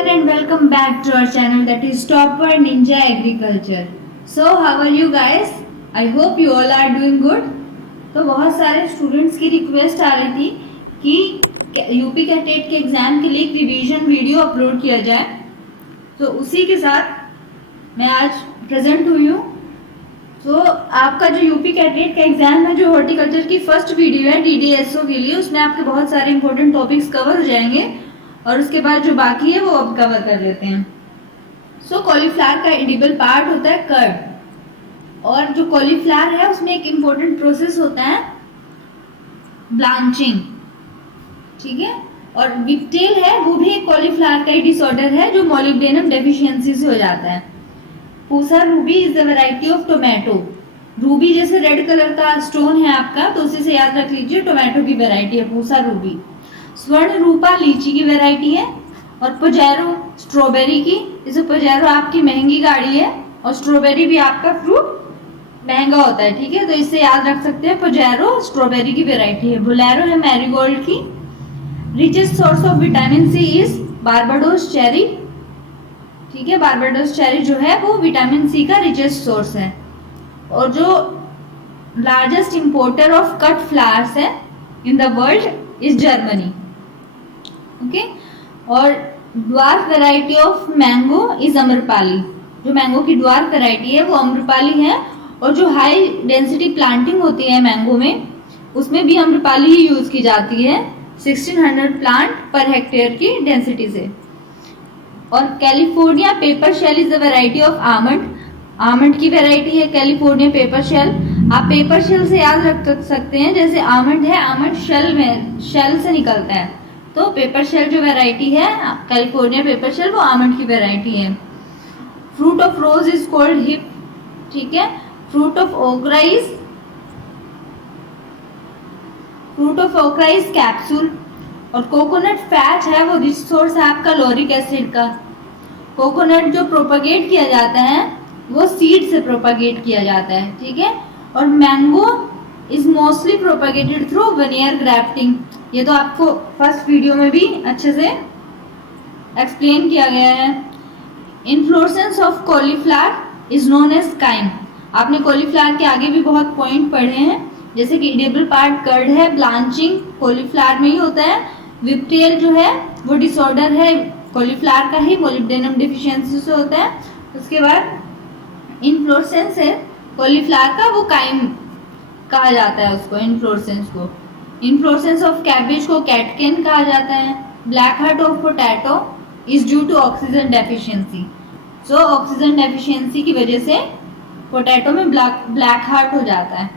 everyone and welcome back to our channel that is Topper Ninja Agriculture. So how are you guys? I hope you all are doing good. तो बहुत सारे students की request आ रही थी कि UP का TET के exam के लिए एक रिवीजन वीडियो अपलोड किया जाए, तो उसी के साथ मैं आज प्रेजेंट हुई हूँ। तो आपका जो यूपी कैटेट का एग्जाम है, जो हॉर्टिकल्चर की फर्स्ट वीडियो है DDSO के लिए, उसमें आपके बहुत सारे इंपॉर्टेंट टॉपिक्स कवर हो जाएंगे और उसके बाद जो बाकी है वो अब कवर कर लेते हैं। सो कॉलीफ्लावर का एडिबल पार्ट होता है कर्ड, और जो कॉलीफ्लावर है उसमें एक इम्पोर्टेंट प्रोसेस होता है ब्लांचिंग, ठीक है। और विपटेल है वो भी एक कॉलीफ्लावर का ही डिसऑर्डर है जो मोलिब्डेनम डेफिशिएंसी से हो जाता है। Pusa Ruby is the variety of tomato. Ruby जैसे रेड कलर का स्टोन है आपका, तो उसी से याद रख लीजिए, टोमेटो की वैरायटी है पूसा रूबी। स्वर्ण रूपा लीची की वैरायटी है, और पजेरो स्ट्रॉबेरी की। जैसे पजेरो आपकी महंगी गाड़ी है और स्ट्रॉबेरी भी आपका फ्रूट महंगा होता है, ठीक है, तो इससे याद रख सकते हैं पजेरो स्ट्रॉबेरी की वैरायटी है। बोलेरो है मैरीगोल्ड की। Richest source of vitamin C is Barbados cherry, ठीक है। बारबाडोस चेरी जो है वो विटामिन सी का रिचेस्ट सोर्स है। और जो largest importer of cut flowers है in the world is Germany, okay. और dwarf variety of mango is Amrapali. जो मैंगो की ड्वार्फ वैरायटी है वो अम्रपाली है, और जो हाई डेंसिटी प्लांटिंग होती है मैंगो में, उसमें भी अम्रपाली ही यूज की जाती है 1600 प्लांट पर हेक्टेयर की डेंसिटी से। और California paper shell is the variety of almond. Almond की वैरायटी है कैलिफोर्निया पेपर शेल। आप पेपर शेल से याद रख सकते हैं, जैसे आमंड है, आमंड शेल में शेल से निकलता है, तो पेपर शेल जो वैरायटी है कैलिफोर्निया पेपर शेल वो आमंड की वैरायटी है। Fruit of rose is called hip, ठीक है। फ्रूट ऑफ ओकरा इज कैप्सूल। और कोकोनट फैट है वो रिच सोर्स है आपका लॉरिक एसिड का। कोकोनट जो प्रोपागेट किया जाता है वो सीड से प्रोपागेट किया जाता है, ठीक है। और mango is mostly propagated through vernier grafting. ये तो आपको फर्स्ट वीडियो में भी अच्छे से एक्सप्लेन किया गया है। Inflorescence of cauliflower is known as cyme. आपने कॉलीफ्लावर के आगे भी बहुत पॉइंट पढ़े हैं, जैसे कि एडिबल पार्ट कर्ड है, ब्लांचिंग कॉलीफ्लावर में ही होता है। विपटेल जो है वो डिसऑर्डर है कॉलीफ्लावर का ही, मोलिब्डेनम डेफिशिएंसी से होता है। उसके बाद इन्फ्लोरेसेंस है कॉलीफ्लावर का, वो काइम कहा जाता है उसको, इन्फ्लोरेसेंस को। इन्फ्लोरेसेंस ऑफ कैबेज को कैटकेन कहा जाता है। Black heart of potato is due to oxygen deficiency. So oxygen deficiency की वजह से पोटैटो में ब्लैक हार्ट हो जाता है।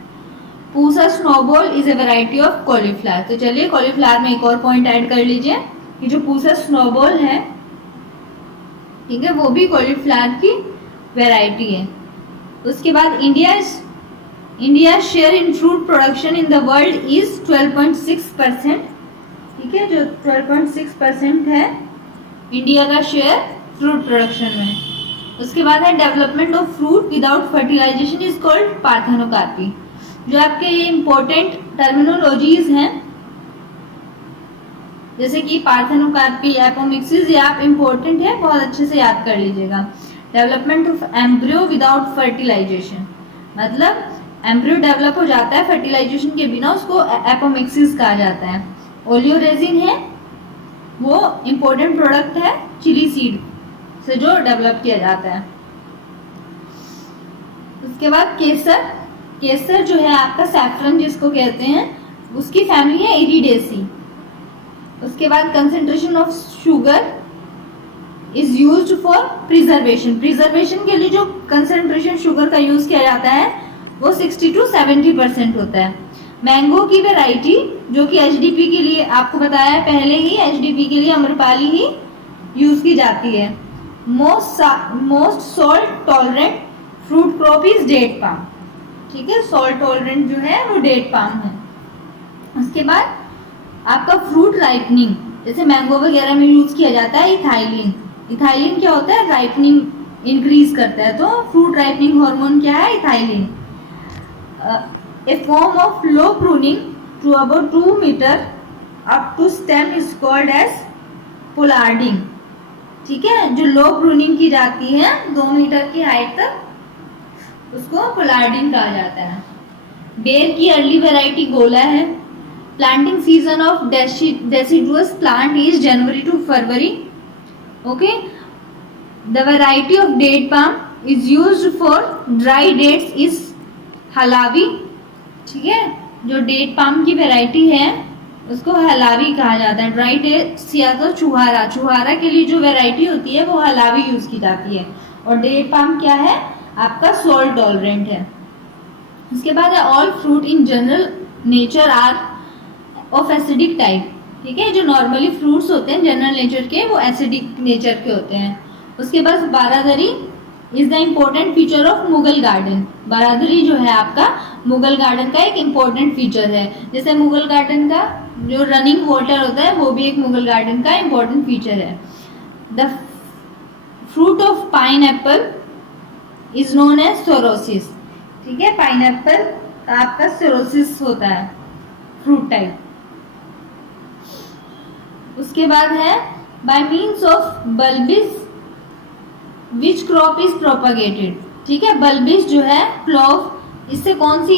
Pusa snowball is a variety of cauliflower. तो चलिए कॉलीफ्लावर में एक और पॉइंट ऐड कर लीजिए कि जो पूसा स्नोबॉल है, ठीक है, वो भी कॉलीफ्लावर की वैरायटी है। उसके बाद India share in fruit production in the world is 12.6%, ठीक है। जो 12.6% है इंडिया का शेयर फ्रूट प्रोडक्शन में। उसके बाद है development of fruit without fertilization is called parthenocarpy. जो आपके ये इंपॉर्टेंट टर्मिनोलॉजीज हैं, जैसे कि पार्थेनोकार्पी, एपोमिक्सिस, ये आप इंपॉर्टेंट है, बहुत अच्छे से याद कर लीजिएगा। Development of embryo without fertilization, मतलब एम्ब्रियो डेवलप हो जाता है फर्टिलाइजेशन के बिना, उसको एपोमिक्सिस कहा जाता है। ओलियोरेजिन है वो इंपॉर्टेंट प्रोडक्ट है चिली सीड से जो डेवलप किया जाता है। उसके बाद केसर जो है आपका सैफरन जिसको कहते हैं, उसकी फैमिली है इरिडेसी। उसके बाद concentration of sugar is used for preservation. Preservation के लिए जो कंसेंट्रेशन शुगर का यूज किया जाता है वो 60 to 70% होता है। मैंगो की वैरायटी जो कि एचडीपी के लिए आपको बताया पहले ही, एचडीपी के लिए अम्रपाली ही यूज की जाती है। Most salt tolerant fruit crop is date palm, ठीक है। सॉल्ट टॉलरेंट जो है वो डेट पाम है। उसके बाद आपका फ्रूट राइपनिंग, जैसे मैंगो वगैरह में यूज किया जाता है इथाइलिन। इथाइलिन क्या होता है? राइपनिंग इंक्रीज करता है, तो फ्रूट राइपनिंग हार्मोन क्या है? Ethylene. A form of low pruning to about 2 meter up to stem is called as pollarding. ठीक है, जो लो प्रूनिंग की जाती है 2 मीटर की हाइट तक, उसको पोलार्डिन कहा जाता है। बेर की अर्ली वैरायटी गोला है। Planting season of deciduous plant is January to February. Okay, the variety of date palm is used for dry dates is Halawi. ठीक है, जो डेट पाम की वैरायटी है उसको हलावी कहा जाता है। ड्राई डेट्स या तो चुहारा, चुहारा के लिए जो वैरायटी होती है वो हलावी यूज की जाती है। और डेट पाम क्या है आपका, सोल्ट टॉलरेंट है। इसके बाद है all fruit in general nature are of acidic type. ठीक है, जो नॉर्मली फ्रूट्स होते हैं जनरल नेचर के वो एसिडिक नेचर के होते हैं। उसके बाद baradari is the important feature of Mughal garden. Baradari जो है आपका मुगल गार्डन का एक इम्पोर्टेंट फीचर है। जैसे मुगल गार्डन का जो रनिंग वाटर होता है वो भी एक मुगल गार्डन का इम्पोर्टेंट फीचर है। The fruit of pineapple is known as sorosis. ठीक है, पाइन एप्पल आपका सोरोसिस होता है फ्रूट टाइप। उसके बाद है by means of bulbils which crop is propagated. ठीक है, बल्बिस जो है क्लॉव, इससे कौन सी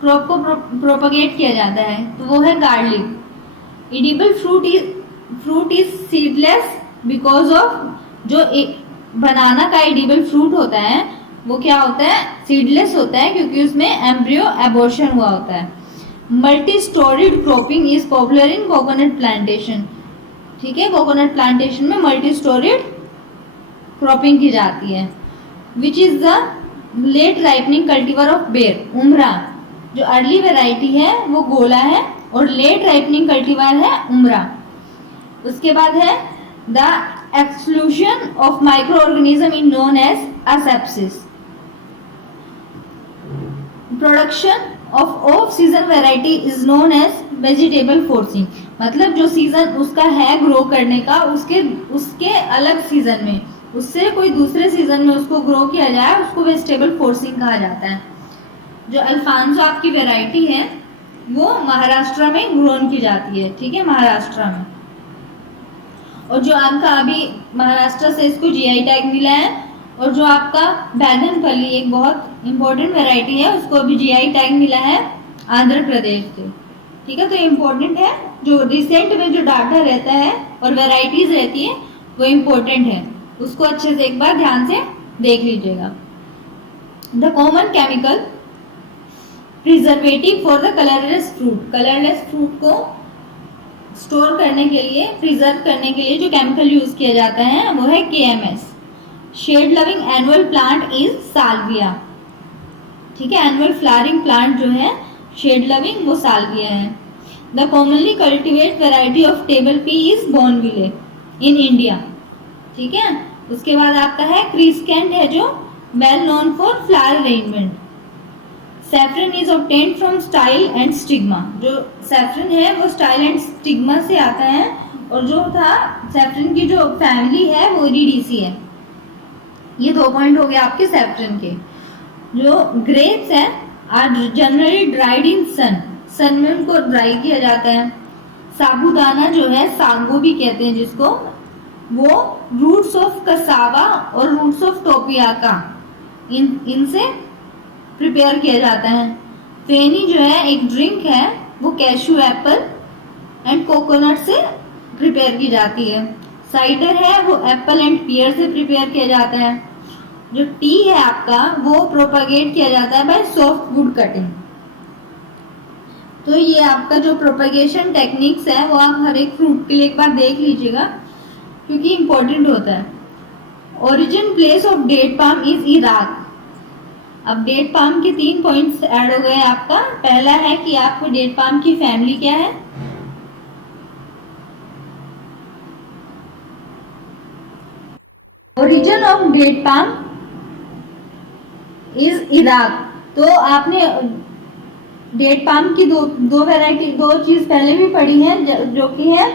क्रॉप को प्रोपगेट किया जाता है, तो वो है garlic. Edible fruit is seedless because of, जो बनाना का एडिबल फ्रूट होता है वो क्या होता है, सीडलेस होता है, क्योंकि उसमें एम्ब्रियो एबॉर्शन हुआ होता है। Multi storied cropping is popular in coconut plantation. ठीक है, कोकोनट प्लांटेशन में मल्टी स्टोरीड क्रॉपिंग की जाती है। Which is the late ripening cultivar of ber, Umran. जो अर्ली वैरायटी है वो गोला है और लेट राइपनिंग कल्टीवर है उमरा। उसके बाद है the exclusion of micro organism in known as asepsis. Production of off season variety is known as vegetable forcing. मतलब जो सीजन उसका है ग्रो करने का, उसके अलग सीजन में, उससे कोई दूसरे सीजन में उसको ग्रो किया जाए, उसको वेजिटेबल फोर्सिंग कहा जाता है। जो अल्फांसो आपकी वैरायटी है वो महाराष्ट्र में ग्रोन की जाती है। ठीक है, महाराष्ट्र में। और जो आपका अभी महाराष्ट्र से इसको जीआई टैग मिला है। और जो आपका बैगन फली एक बहुत इंपॉर्टेंट वैरायटी है, उसको अभी जीआई टैग मिला है आंध्र प्रदेश से। ठीक है, तो इम्पोर्टेंट है, जो रिसेंट में जो डाटा रहता है और वैरायटीज रहती है वो इम्पोर्टेंट है, उसको अच्छे से एक बार ध्यान से देख लीजिएगा। The common chemical preservative for the colourless fruit. Colourless fruit को स्टोर करने के लिए, प्रिजर्व करने के लिए जो केमिकल यूज किया जाता है वो है KMS। Shade loving annual plant is salvia. ठीक है, एनुअल फ्लावरिंग प्लांट जो है शेड लविंग वो साल्विया है। The commonly cultivate variety of table pea is Bonneville in India. ठीक है, उसके बाद आपका है क्रिस्केंट है जो well known for flower arrangement. Saffron is obtained from style and stigma. जो सैफरन है वो स्टाइल एंड स्टिग्मा से आता है। और जो था सैफरन की जो फैमिली है वो इरिडिसी है। ये 2 पॉइंट हो गए आपके सैफरन के। जो ग्रेप्स है आर जनरली ड्राइड इन सन में उनको ड्राई किया जाता है। साबूदाना जो है, सांगो भी कहते हैं जिसको, वो रूट्स ऑफ कसावा और रूट्स ऑफ टोपियाका इनसे प्रिपेयर किया जाता है। फेनी जो है एक ड्रिंक है, वो कैशू एप्पल एंड कोकोनट से प्रिपेयर की जाती है। साइडर है वो एप्पल एंड पियर से प्रिपेयर किया जाता है। जो टी है आपका वो प्रोपागेट किया जाता है बाय सॉफ्ट वुड कटिंग। तो ये आपका जो प्रोपेगेशन टेक्निक्स है वो आप हर एक फ्रूट के लिए एक बार देख लीजिएगा, क्योंकि इंपॉर्टेंट होता है। Origin place of date palm is Iraq. अब डेट पाम के 3 पॉइंट्स ऐड हो गए आपका। पहला है कि आपको डेट पाम की फैमिली क्या है, origin of date palm is Iraq. तो आपने डेट पाम की दो वैरायटी, 2 चीज पहले भी पढ़ी है, जो कि है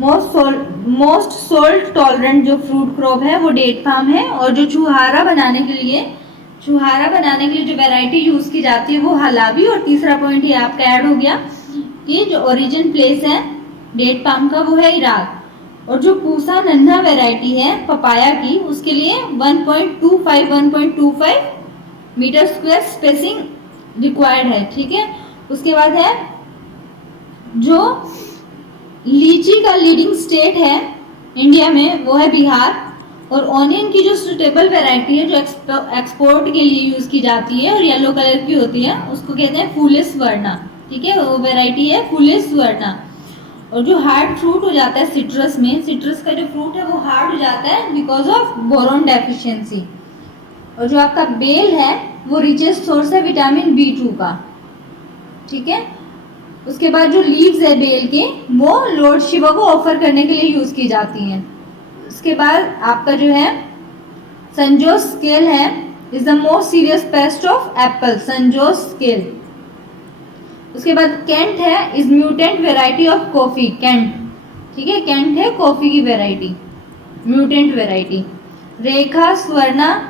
मोस्ट सोल्ट टॉलरेंट जो फ्रूट क्रॉप है वो डेट पाम है। और जो चुहारा बनाने के लिए जो वैरायटी यूज की जाती है वो हलावी। और तीसरा पॉइंट ये आपका ऐड हो गया कि जो ओरिजिन प्लेस है डेट पाम का वो है इराक। और जो पूसा नन्हा वैरायटी है पपाया की, उसके लिए 1.25 मीटर स्क्वायर स्पेसिंग रिक्वायर्ड है। ठीक है, उसके बाद है जो लीची का लीडिंग स्टेट है इंडिया में वो है बिहार। और ऑनियन की जो सुटेबल वैरायटी है जो एक्सपोर्ट के लिए यूज की जाती है और येलो कलर की होती है उसको कहते हैं फुलेस वर्ना। ठीक है, वो वैरायटी है फुलेस वर्ना। और जो हार्ड फ्रूट हो जाता है सिट्रस में, सिट्रस का जो फ्रूट है वो हार्ड हो जाता है बिकॉज ऑफ बोरॉन डेफिशिएंसी। और जो आपका बेल है वो रिचेस्ट सोर्स है विटामिन B2 का। ठीक है, उसके बाद जो लीव्स है बेल के वो लॉर्ड शिवा को ऑफर करने के लिए यूज की जाती हैं। उसके बाद आपका जो है संजोस स्केल है, is the most serious pest of apple, San Jose scale. उसके बाद कैंट है, is mutant variety of coffee, Kent. ठीक है, कैंट है कॉफी की variety, mutant variety. Rekha Swarna,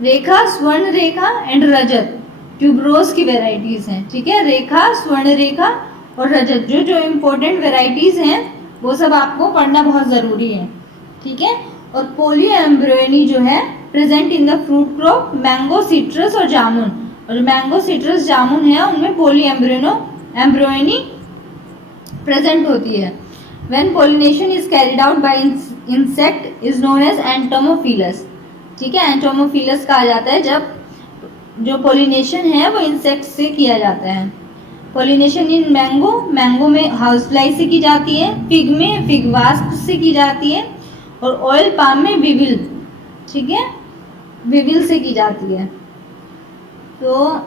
Rekha Swarna Rekha and Rajat tuberose की वेराइटीज हैं। ठीक है, रेखा, स्वर्ण रेखा और रजत जो जो इम्पोर्टेंट वेराइटीज हैं वो सब आपको पढ़ना बहुत जरूरी है। ठीक है, और पोली एम्ब्रोयनी जो है present in the fruit crop mango, citrus और जामुन। और जो मैंगो, सिट्रस, जामुन है उनमें पोली एम्ब्रोयनी प्रेजेंट होती है। When pollination is carried out by insect is known as entomophilous. ठीक है, एंटोमोफिलस कहा जाता है जब जो पोलिनेशन है वो इंसेक्ट से किया जाता है। पोलिनेशन इन मैंगो, मैंगो में हाउस फ्लाई से की जाती है, फिग में फिग वास्प से की जाती है और ऑयल पाम में विविल। ठीक है, विविल से की जाती है। तो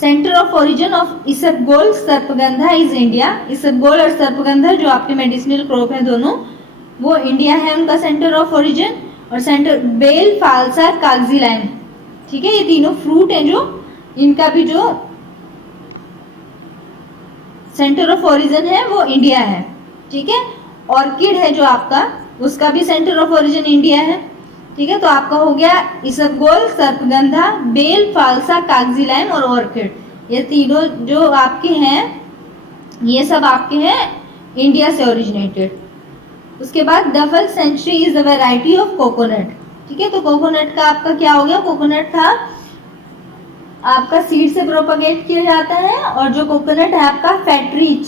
center of origin of isabgol sarpagandha is India. Isabgol और सर्पगंधा जो आपके मेडिसिनल क्रॉप है दोनों, वो इंडिया है उनका सेंटर ऑफ ओरिजिन। और सेंटर बेल, फालसा, कागजी लाइम। ठीक है, ये तीनों फ्रूट हैं जो इनका भी जो सेंटर ऑफ ओरिजिन है वो इंडिया है। ठीक है, ऑर्किड है जो आपका, उसका भी सेंटर ऑफ ओरिजिन इंडिया है। ठीक है, तो आपका हो गया इसबगोल, सर्पगंधा, बेल, फालसा, कागजी लाइम और ऑर्किड। ये तीनों जो आपके हैं ये सब आपके हैं इंडिया से ओरिजिनेटेड। उसके बाद double century is the variety of coconut. ठीक है, तो कोकोनट का आपका क्या हो गया, कोकोनट था आपका सीड से प्रोपगेट किया जाता है। और जो कोकोनट है आपका फैट रिच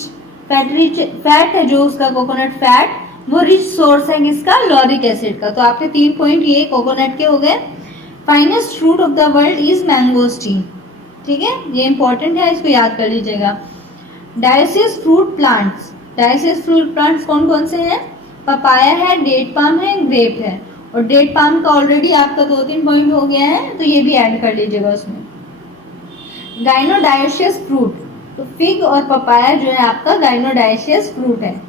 फैट है जो उसका कोकोनट फैट वो रिच सोर्स है किसका, लॉरिक एसिड का। तो आपके 3 पॉइंट ये कोकोनट के हो गए। Finest fruit of the world is mangosteen. ठीक है, ये इंपॉर्टेंट है, इसको याद कर लीजिएगा। Dioecious fruit plants, dioecious fruit plants कौन कौन से हैं, पपाया है, डेट पाम है, ग्रेप है। और डेट पाम का ऑलरेडी आपका 2-3 पॉइंट हो गया है तो ये भी ऐड कर लीजिएगा उसमें। गाइनोडायोशियस फ्रूट, तो फिग और पपाया जो है आपका गाइनोडायोशियस फ्रूट है।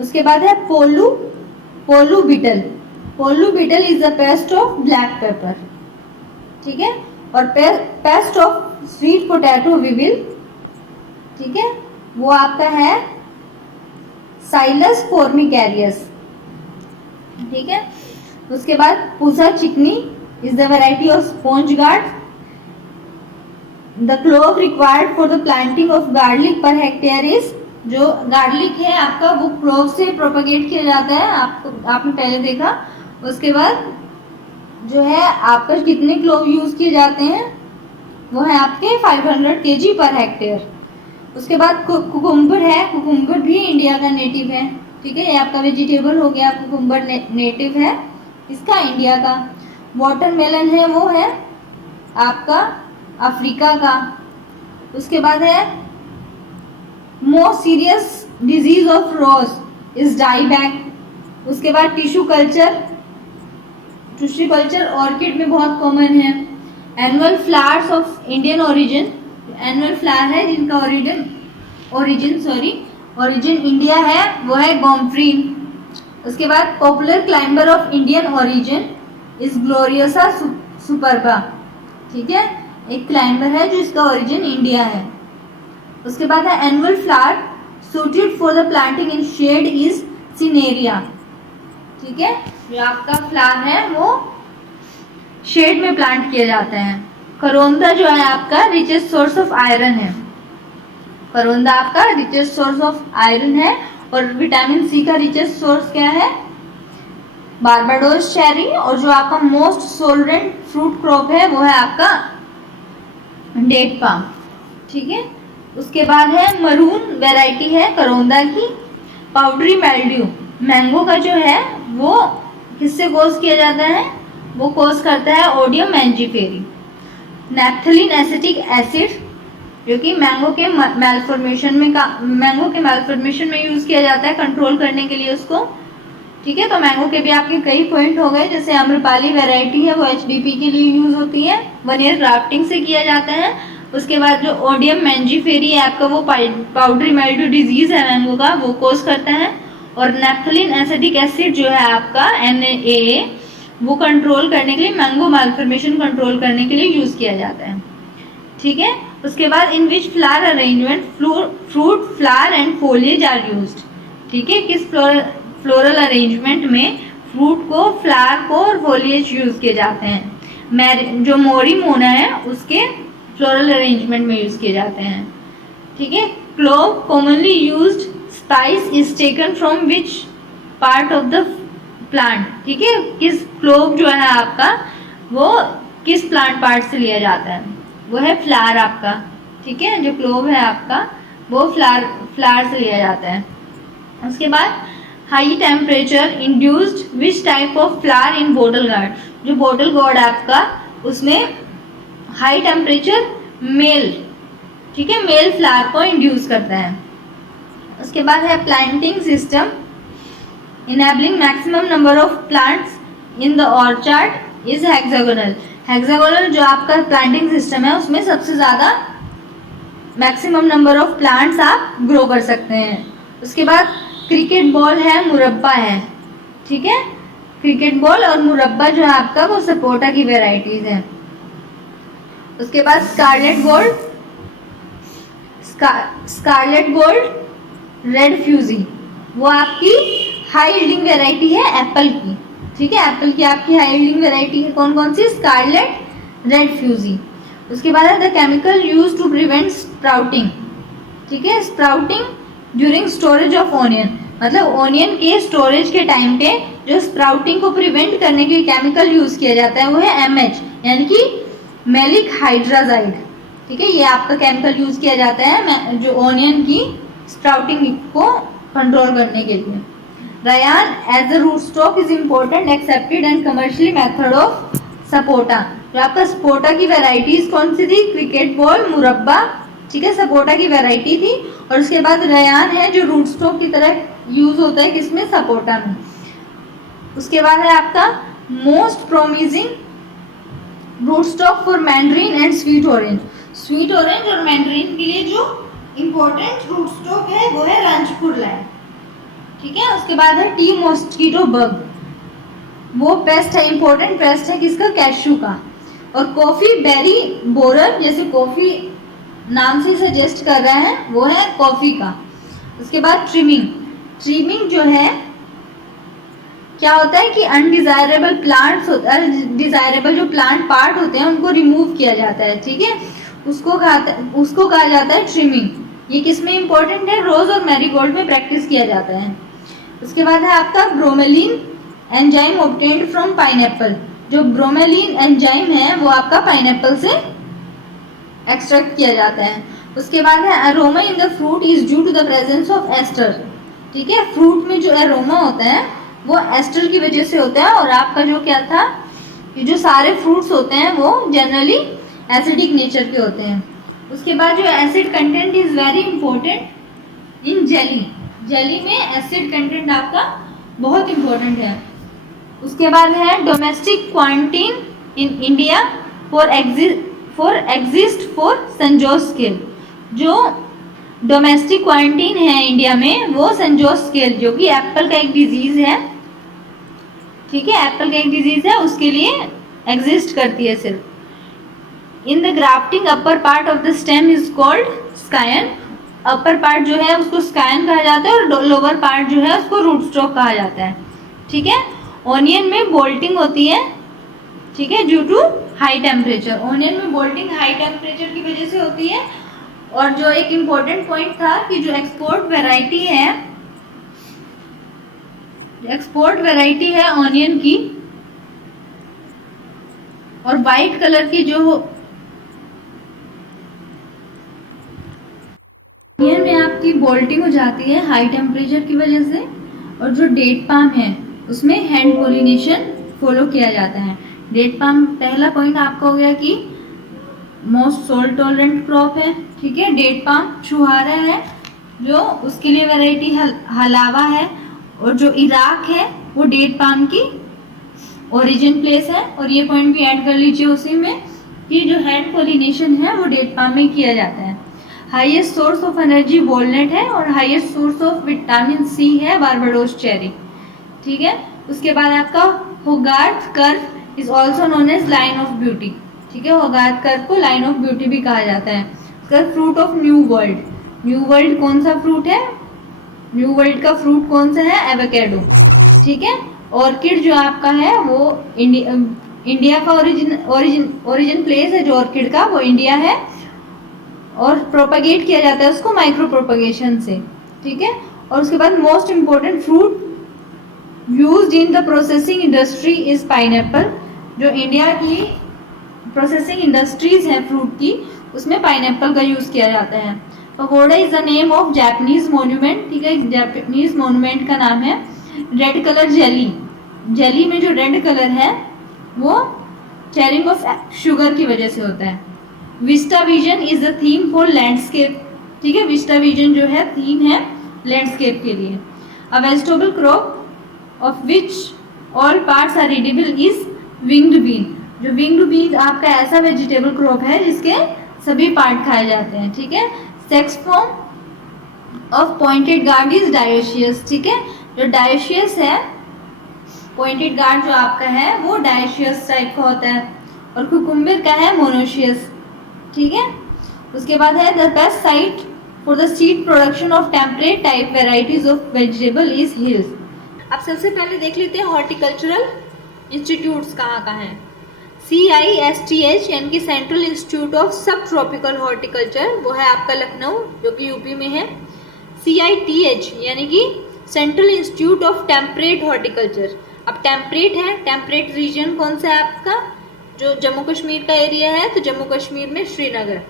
उसके बाद है pollu beetle. Pollu beetle is the pest of black pepper. ठीक है, और pest of sweet potato weevil. ठीक है, वो आपका है साइलस फॉर्मिकेरियस। ठीक है, उसके बाद पूसा चिकनी is the variety of sponge guard. The clove required for the planting of garlic per hectare is, जो गार्लिक है आपका वो क्लोव से प्रोपगेट किया जाता है, आपने पहले देखा। उसके बाद जो है आपका कितने क्लोव यूज किए जाते हैं वो है आपके 500 kg पर हेक्टेयर। उसके बाद कुकुम्बर है, कुकुम्बर भी इंडिया का नेटिव है। ठीक है, ये आपका वेजिटेबल हो गया, कुकुम्बर नेटिव है इसका इंडिया का। वाटरमेलन है वो है आपका अफ्रीका का। उसके बाद है most serious disease of rose is die back. उसके बाद टिश्यू कल्चर ऑर्किड में बहुत कॉमन है। Annual flowers of Indian origin, annual flower है जिनका ओरिजिन इंडिया है वो है गोम्फ्रीन। उसके बाद popular climber of Indian origin is gloriosa सुपरबा। ठीक है, एक क्लाइंबर है जो इसका ओरिजिन इंडिया है। उसके बाद है annual flower suited for the planting in shade is cineraria. ठीक है, जो आपका फ्लावर है वो शेड में प्लांट किया जाता है। करोंदा जो है आपका रिचेस्ट सोर्स ऑफ आयरन है, करोंदा आपका रिचेस्ट सोर्स ऑफ आयरन है। और विटामिन सी का रिचेस्ट सोर्स क्या है? Barbados cherry. और जो आपका मोस्ट सोलरेंट फ्रूट क्रॉप है वो है आपका डेट पाम। ठीक है, उसके बाद है मरून वैरायटी है करोंदा की। पाउडरी मेल्ड्यू मैंगो का जो है वो किससे कोज किया जाता है? वो कोज करता है ओडियम मैंजीफेरी। नैप्थलीन एसिटिक एसिड जो कि मैंगो के मैलफॉर्मेशन में यूज किया जाता है कंट्रोल करने के लिए उसको। ठीक है, तो मैंगो के भी आपके कई पॉइंट हो गए। जैसे अम्रपाली वैरायटी है वो एचडीपी के लिए यूज होती है, 1 ईयर ग्राफ्टिंग से किया जाता है। उसके बाद जो ओडियम मैंजीफेरी है आपका वो पाउडरी मेल्ड्यू डिजीज है मैंगो का, वो कोज करता है। और नैप्थलीन एसिडिक एसिड जो है आपका NaA वो कंट्रोल करने के लिए, मैंगो मैलफॉर्मेशन कंट्रोल करने के लिए यूज किया जाता है। ठीक है, उसके बाद in which flower arrangement fruit flower and foliage are used. ठीक है, किस फ्लोरल अरेंजमेंट में फ्रूट को, फ्लावर को और फोलिएज यूज किए जाते हैं? जो मोरी मोना है उसके फ्लोरल अरेंजमेंट में यूज किए जाते हैं। ठीक है, clove commonly used spice is taken from which part of the plant. ठीक है, किस क्लोव जो है आपका वो किस प्लांट पार्ट से लिया जाता है? वो है फ्लावर आपका। ठीक है, जो क्लोव है आपका वो फ्लावर से लिया जाता है। उसके बाद high temperature induced which type of flower in bottle guard. जो बोटल गार्ड आपका उसमें हाई टेम्परेचर मेल, ठीक है, मेल फ्लावर को इंड्यूस करता है। उसके बाद है planting system enabling maximum number of plants in the orchard is hexagonal. Hexagonal जो आपका प्लांटिंग सिस्टम है उसमें सबसे ज्यादा मैक्सिमम नंबर ऑफ प्लांट्स आप ग्रो कर सकते हैं। उसके बाद क्रिकेट बॉल है, मुरब्बा है। ठीक है, क्रिकेट बॉल और मुरब्बा जो है आपका वो सपोटा की वेराइटीज है। उसके बाद स्कारलेट गोल्ड रेड फ्यूजी वो आपकी हाई यील्डिंग वेराइटी है एप्पल की। ठीक है, एप्पल की आपकी हाई यील्डिंग वेराइटी है कौन कौन सी? Scarlett, red Fuji. उसके बाद है the chemical use to prevent sprouting. ठीक है, sprouting during storage of onion, मतलब ऑनियन के स्टोरेज के टाइम पे जो स्प्राउटिंग को प्रिवेंट करने के लिए केमिकल यूज किया जाता है वो है MH यानी कि मैलिक हाइड्राजाइड। ठीक है, ये आपका केमिकल यूज किया जाता है जो ऑनियन की स्प्राउटिंग को कंट्रोल करने के लिए। Rayan as a root stock is important accepted and commercially method of sapota. जो आपका सपोटा की वेराइटीज कौन सी थी? क्रिकेट बॉल, मुरब्बा। ठीक है, सपोटा की वेराइटी थी। और उसके बाद रयान है जो रूट स्टॉक की तरह यूज होता है किसमें? सपोटा में। उसके बाद है आपका most promising root stock for mandarin and sweet orange. Sweet orange और मैंड्रीन के लिए जो इंपॉर्टेंट रूट स्टॉक है वो है रंजपुर लैंड। ठीक है, उसके बाद है टी मॉस्किटो बग, वो पेस्ट है, इंपॉर्टेंट पेस्ट है किसका? कैशू का। और कॉफी बेरी बोरर, जैसे कॉफी नाम से सजेस्ट कर रहा है वो है कॉफी का। उसके बाद ट्रिमिंग जो है क्या होता है कि अनडिजायरेबल प्लांट्स डिजायरेबल जो प्लांट पार्ट होते हैं उनको रिमूव किया जाता है। ठीक है, उसको कहा जाता है ट्रिमिंग। ये किसमें इंपॉर्टेंट है? रोज और मैरीगोल्ड में प्रैक्टिस किया जाता है। उसके बाद है आपका bromelain enzyme obtained from pineapple. जो ब्रोमेलिन एंजाइम है वो आपका पाइनएप्पल से एक्सट्रैक्ट किया जाता है। उसके बाद है aroma in the fruit is due to the presence of ester. ठीक है, फ्रूट में जो अरोमा होता है वो एस्टर की वजह से होता है। और आपका जो क्या था कि जो सारे फ्रूट्स होते हैं वो जनरली एसिडिक नेचर के होते हैं। उसके बाद जो acid content is very important in jelly में एसिड कंटेंट आपका बहुत इंपॉर्टेंट है। उसके बाद है domestic quarantine in India for exist for San Jose scale. जो डोमेस्टिक क्वांटिन है इंडिया में वो संजोस स्केल जो कि एप्पल का एक डिजीज है। ठीक है, एप्पल का एक डिजीज है उसके लिए एग्जिस्ट करती है सिर्फ। In the grafting upper part of the stem is called स्कायन। Upper part जो है उसको स्कायन कहा जाता है और लोअर पार्ट जो है उसको रूट स्टॉक कहा जाता है। ठीक है, ऑनियन में बोल्टिंग होती है। ठीक है, due to high temperature, onion में बोल्टिंग हाई टेम्परेचर की वजह से होती है। और जो एक इम्पोर्टेंट पॉइंट था कि जो एक्सपोर्ट वैरायटी है एक्सपोर्ट वैरायटी है ऑनियन की, और वाइट कलर की जो ऑनियन में आपकी बोल्टिंग हो जाती है हाई टेम्परेचर की वजह से, और जो डेट पाम है उसमें हैंड पोलिनेशन फॉलो किया जाता है। डेट पाम पहला पॉइंट आपका हो गया कि मोस्ट सोल्ट टॉलरेंट क्रॉप है, ठीक है। डेट पाम छुहारा है जो, उसके लिए वैरायटी हलावा है, और जो इराक है वो डेट पाम की ओरिजिन प्लेस है। और ये पॉइंट भी ऐड कर लीजिए उसी में कि जो हैंड पोलिनेशन है वो डेट पाम में किया जाता है। Highest source of energy walnut है, और highest source of vitamin C है बारबाडोस चेरी, ठीक है। उसके बाद आपका Hogarth curve is also known as line of beauty, ठीक है। होगार्थ कर्व को लाइन ऑफ ब्यूटी भी कहा जाता है। Fruit of new world, new world कौन सा फ्रूट है, न्यू वर्ल्ड का फ्रूट कौन सा है, एवोकेडो, ठीक है। ऑर्किड जो आपका है वो इंडिया का ओरिजिन प्लेस है जो ऑर्किड का, वो इंडिया है, और प्रोपगेट किया जाता है उसको माइक्रो प्रोपगेशन से, ठीक है। और उसके बाद most important fruit used in the processing industry is pineapple. जो इंडिया की प्रोसेसिंग इंडस्ट्रीज है फ्रूट की, उसमें पाइनएप्पल का यूज किया जाता है। Pakora is the name of Japanese monument, ठीक है। जापानीज मोन्यूमेंट का नाम है। रेड कलर जेली, जेली में जो रेड कलर है वो चेरिंग ऑफ शुगर की वजह से होता है। Vista vision is the theme for landscape, ठीक है। विस्टा विजन जो है थीम है लैंडस्केप के लिए। A vegetable crop of which all parts are edible is winged bean. जो विंग्ड बीन आपका ऐसा वेजिटेबल क्रॉप है जिसके सभी पार्ट खाए जाते हैं, ठीक है। Sex form of pointed gourd is dioecious, ठीक है। जो डायोशियस है, पॉइंटेड गार्ड जो आपका है वो डायोशियस टाइप का होता है, और कुकुम्बर का है मोनोशियस, ठीक है। उसके बाद है the best site for the seed production of temperate type varieties of vegetable is hills. अब सबसे पहले देख लेते हैं हॉर्टिकल्चरल इंस्टीट्यूट्स कहाँ कहाँ हैं। CISTH यानी कि सेंट्रल इंस्टीट्यूट ऑफ सब ट्रॉपिकल हॉर्टिकल्चर, वो है आपका लखनऊ जो कि यूपी में है। CITH यानी कि central institute of temperate horticulture. अब टेम्परेट है, टेम्परेट रीजन कौन सा है आपका, जो जम्मू कश्मीर का एरिया है, तो जम्मू कश्मीर में श्रीनगर।